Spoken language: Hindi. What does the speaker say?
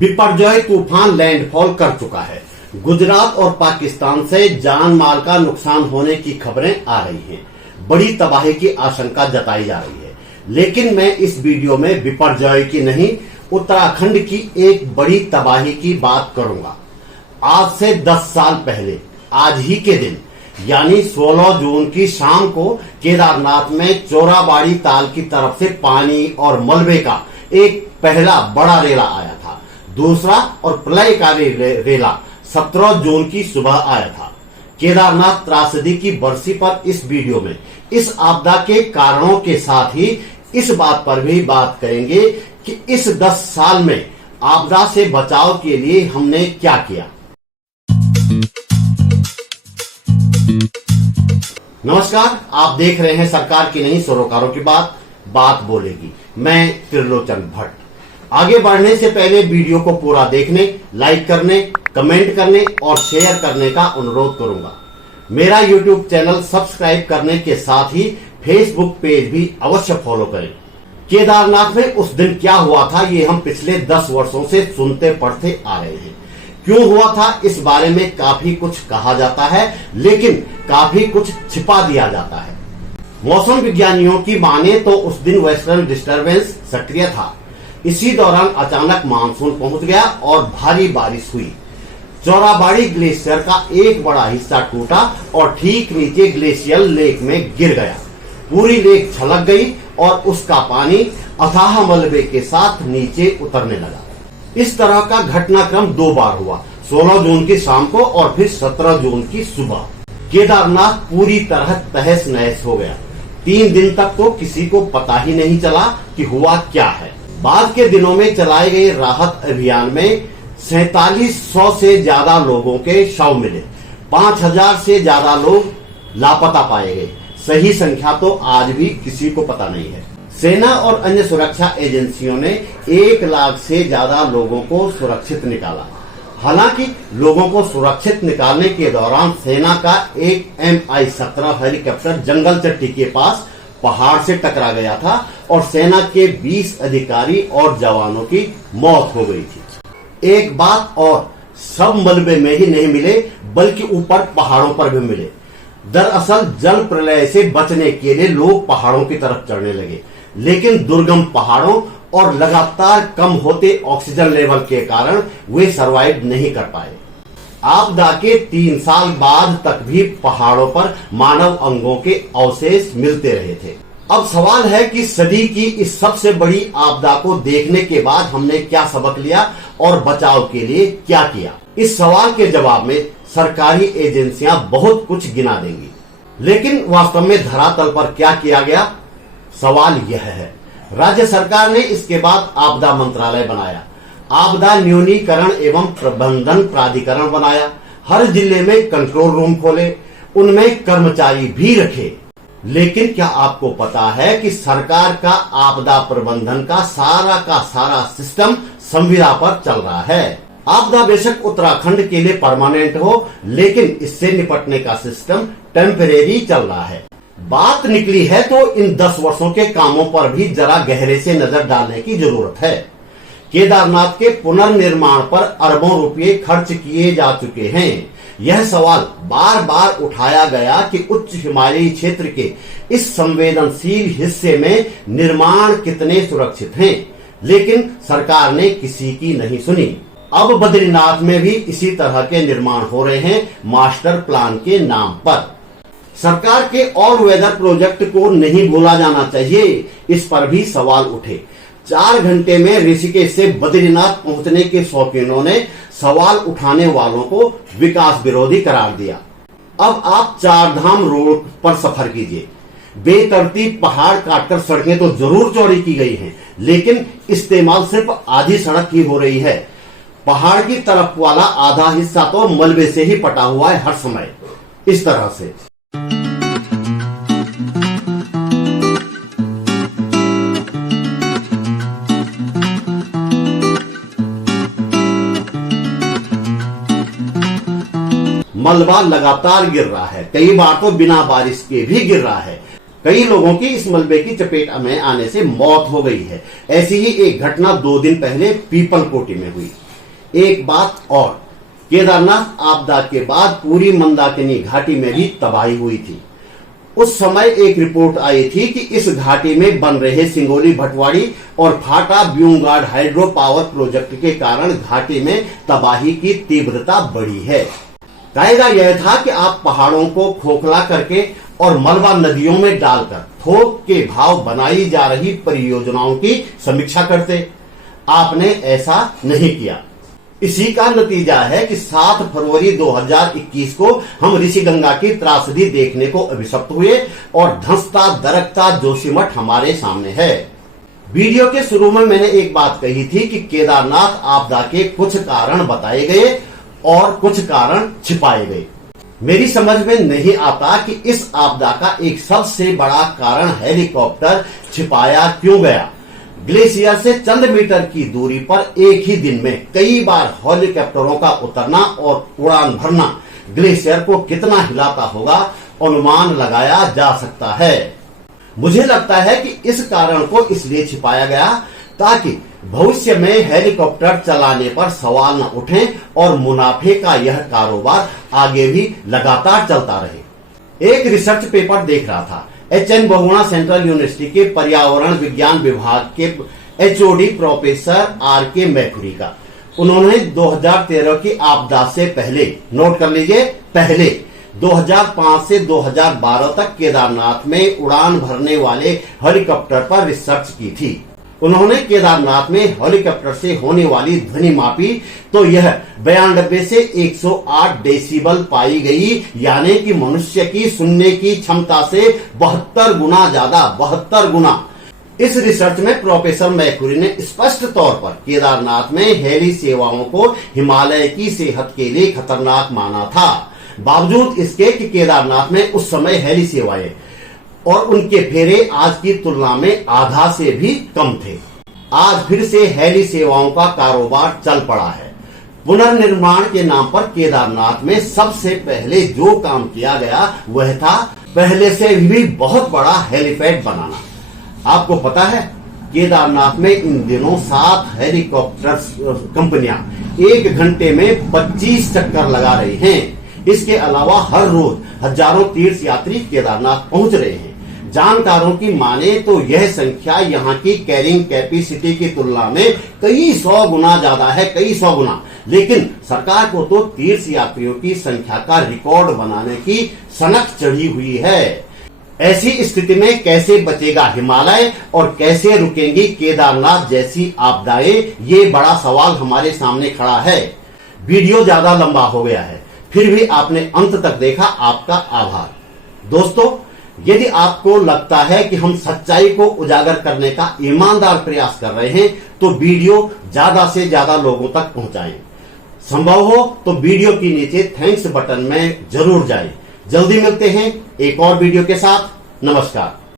बिपरजॉय तूफान लैंडफॉल कर चुका है। गुजरात और पाकिस्तान से जान माल का नुकसान होने की खबरें आ रही हैं। बड़ी तबाही की आशंका जताई जा रही है। लेकिन मैं इस वीडियो में बिपरजॉय की नहीं, उत्तराखंड की एक बड़ी तबाही की बात करूंगा। आज से 10 साल पहले आज ही के दिन यानी 16 जून की शाम को केदारनाथ में चोराबाड़ी ताल की तरफ से पानी और मलबे का एक पहला बड़ा रेला आया था। दूसरा और प्रलयकारी रेला 17 जून की सुबह आया था। केदारनाथ त्रासदी की बरसी पर इस वीडियो में इस आपदा के कारणों के साथ ही इस बात पर भी बात करेंगे कि इस 10 साल में आपदा से बचाव के लिए हमने क्या किया। नमस्कार, आप देख रहे हैं सरकार की नहीं सरोकारों की बात बोलेगी। मैं त्रिलोचन भट्ट। आगे बढ़ने से पहले वीडियो को पूरा देखने, लाइक करने, कमेंट करने और शेयर करने का अनुरोध करूंगा। मेरा यूट्यूब चैनल सब्सक्राइब करने के साथ ही फेसबुक पेज भी अवश्य फॉलो करें। केदारनाथ में उस दिन क्या हुआ था ये हम पिछले 10 वर्षों से सुनते पढ़ते आ रहे हैं। क्यों हुआ था इस बारे में काफी कुछ कहा जाता है, लेकिन काफी कुछ छिपा दिया जाता है। मौसम विज्ञानियों की माने तो उस दिन वेस्टर्न डिस्टरबेंस सक्रिय था। इसी दौरान अचानक मानसून पहुंच गया और भारी बारिश हुई। चोराबाड़ी ग्लेशियर का एक बड़ा हिस्सा टूटा और ठीक नीचे ग्लेशियल लेक में गिर गया। पूरी लेक छलक गई और उसका पानी अथाह मलबे के साथ नीचे उतरने लगा। इस तरह का घटनाक्रम 2 बार हुआ, 16 जून की शाम को और फिर 17 जून की सुबह। केदारनाथ पूरी तरह तहस नहस हो गया। 3 दिन तक तो किसी को पता ही नहीं चला कि हुआ क्या है। बाद के दिनों में चलाए गए राहत अभियान में 4700 से ज्यादा लोगों के शव मिले। 5000 से ज्यादा लोग लापता पाए गए। सही संख्या तो आज भी किसी को पता नहीं है। सेना और अन्य सुरक्षा एजेंसियों ने 1 लाख से ज्यादा लोगों को सुरक्षित निकाला। हालांकि लोगों को सुरक्षित निकालने के दौरान सेना का एक MI-17 हेलीकॉप्टर जंगल चट्टी के पास पहाड़ से टकरा गया था और सेना के 20 अधिकारी और जवानों की मौत हो गई थी। एक बात और, सब मलबे में ही नहीं मिले बल्कि ऊपर पहाड़ों पर भी मिले। दरअसल जल प्रलय से बचने के लिए लोग पहाड़ों की तरफ चढ़ने लगे, लेकिन दुर्गम पहाड़ों और लगातार कम होते ऑक्सीजन लेवल के कारण वे सरवाइव नहीं कर पाए। आपदा के 3 साल बाद तक भी पहाड़ों पर मानव अंगों के अवशेष मिलते रहे थे। अब सवाल है कि सदी की इस सबसे बड़ी आपदा को देखने के बाद हमने क्या सबक लिया और बचाव के लिए क्या किया। इस सवाल के जवाब में सरकारी एजेंसियां बहुत कुछ गिना देंगी, लेकिन वास्तव में धरातल पर क्या किया गया, सवाल यह है। राज्य सरकार ने इसके बाद आपदा मंत्रालय बनाया, आपदा न्यूनीकरण एवं प्रबंधन प्राधिकरण बनाया, हर जिले में कंट्रोल रूम खोले, उनमें कर्मचारी भी रखे। लेकिन क्या आपको पता है कि सरकार का आपदा प्रबंधन का सारा सिस्टम संविदा पर चल रहा है। आपदा बेशक उत्तराखंड के लिए परमानेंट हो, लेकिन इससे निपटने का सिस्टम टेम्परेरी चल रहा है। बात निकली है तो इन 10 वर्षों के कामों पर भी जरा गहरे से नजर डालने की जरूरत है। केदारनाथ के पुनर्निर्माण पर अरबों रुपए खर्च किए जा चुके हैं। यह सवाल बार बार उठाया गया कि उच्च हिमालयी क्षेत्र के इस संवेदनशील हिस्से में निर्माण कितने सुरक्षित हैं, लेकिन सरकार ने किसी की नहीं सुनी। अब बद्रीनाथ में भी इसी तरह के निर्माण हो रहे हैं मास्टर प्लान के नाम पर। सरकार के ऑल वेदर प्रोजेक्ट को नहीं भूला जाना चाहिए, इस पर भी सवाल उठे। 4 घंटे में ऋषिकेश से बद्रीनाथ पहुंचने के शौकीनों ने सवाल उठाने वालों को विकास विरोधी करार दिया। अब आप 4 धाम रोड पर सफर कीजिए। बेतरतीब पहाड़ काटकर सड़कें तो जरूर चौड़ी की गई हैं, लेकिन इस्तेमाल सिर्फ आधी सड़क ही हो रही है। पहाड़ की तरफ वाला आधा हिस्सा तो मलबे से ही पटा हुआ है हर समय। इस तरह से मलबा लगातार गिर रहा है, कई बार तो बिना बारिश के भी गिर रहा है। कई लोगों की इस मलबे की चपेट में आने से मौत हो गई है। ऐसी ही एक घटना 2 दिन पहले पीपलकोटी में हुई। एक बात और, केदारनाथ आपदा के बाद पूरी मंदाकिनी घाटी में भी तबाही हुई थी। उस समय एक रिपोर्ट आई थी कि इस घाटी में बन रहे सिंगोली भटवाड़ी और फाटा ब्यूंगाड हाइड्रो पावर प्रोजेक्ट के कारण घाटी में तबाही की तीव्रता बढ़ी है। कायदा यह था कि आप पहाड़ों को खोखला करके और मलबा नदियों में डालकर थोक के भाव बनाई जा रही परियोजनाओं की समीक्षा करते। आपने ऐसा नहीं किया। इसी का नतीजा है कि 7 फरवरी 2021 को हम ऋषिगंगा की त्रासदी देखने को अभिशप्त हुए और धंसता दरकता जोशीमठ हमारे सामने है। वीडियो के शुरू में मैंने एक बात कही थी कि केदारनाथ आपदा के कुछ कारण बताए गए और कुछ कारण छिपाए गए। मेरी समझ में नहीं आता कि इस आपदा का एक सबसे बड़ा कारण हेलीकॉप्टर छिपाया क्यों गया। ग्लेशियर से चंद मीटर की दूरी पर एक ही दिन में कई बार हेलीकॉप्टरों का उतरना और उड़ान भरना ग्लेशियर को कितना हिलाता होगा अनुमान लगाया जा सकता है। मुझे लगता है कि इस कारण को इसलिए छिपाया गया ताकि भविष्य में हेलीकॉप्टर चलाने पर सवाल न उठें और मुनाफे का यह कारोबार आगे भी लगातार चलता रहे। एक रिसर्च पेपर देख रहा था HN बहुगुणा सेंट्रल यूनिवर्सिटी के पर्यावरण विज्ञान विभाग के HOD प्रोफेसर RK मैथुरी का। उन्होंने 2013 की आपदा से पहले, नोट कर लीजिए, पहले 2005 से 2012 तक केदारनाथ में उड़ान भरने वाले हेलीकॉप्टर पर रिसर्च की थी। उन्होंने केदारनाथ में हेलीकॉप्टर से होने वाली ध्वनि मापी तो यह 92 से 108 डेसिबल पाई गई, यानी कि मनुष्य की सुनने की क्षमता से 72 गुना ज्यादा, 72 गुना। इस रिसर्च में प्रोफेसर मैथुरी ने स्पष्ट तौर पर केदारनाथ में हेली सेवाओं को हिमालय की सेहत के लिए खतरनाक माना था। बावजूद इसके कि केदारनाथ में उस समय हेली सेवाएं और उनके फेरे आज की तुलना में आधा से भी कम थे। आज फिर से हेली सेवाओं का कारोबार चल पड़ा है। पुनर्निर्माण के नाम पर केदारनाथ में सबसे पहले जो काम किया गया वह था पहले से भी बहुत बड़ा हेलीपैड बनाना। आपको पता है केदारनाथ में इन दिनों 7 हेलीकॉप्टर कंपनियां 1 घंटे में 25 चक्कर लगा रही हैं। इसके अलावा हर रोज हजारों तीर्थ यात्री केदारनाथ पहुंच रहे हैं। जानकारों की माने तो यह संख्या यहाँ की कैरिंग कैपेसिटी की तुलना में कई 100 गुना ज्यादा है, कई 100 गुना। लेकिन सरकार को तो तीर्थ यात्रियों की संख्या का रिकॉर्ड बनाने की सनक चढ़ी हुई है। ऐसी स्थिति में कैसे बचेगा हिमालय और कैसे रुकेंगी केदारनाथ जैसी आपदाएं, ये बड़ा सवाल हमारे सामने खड़ा है। वीडियो ज्यादा लंबा हो गया है, फिर भी आपने अंत तक देखा, आपका आभार। दोस्तों, यदि आपको लगता है कि हम सच्चाई को उजागर करने का ईमानदार प्रयास कर रहे हैं तो वीडियो ज्यादा से ज्यादा लोगों तक पहुंचाएं। संभव हो तो वीडियो के नीचे थैंक्स बटन में जरूर जाएं। जल्दी मिलते हैं एक और वीडियो के साथ। नमस्कार।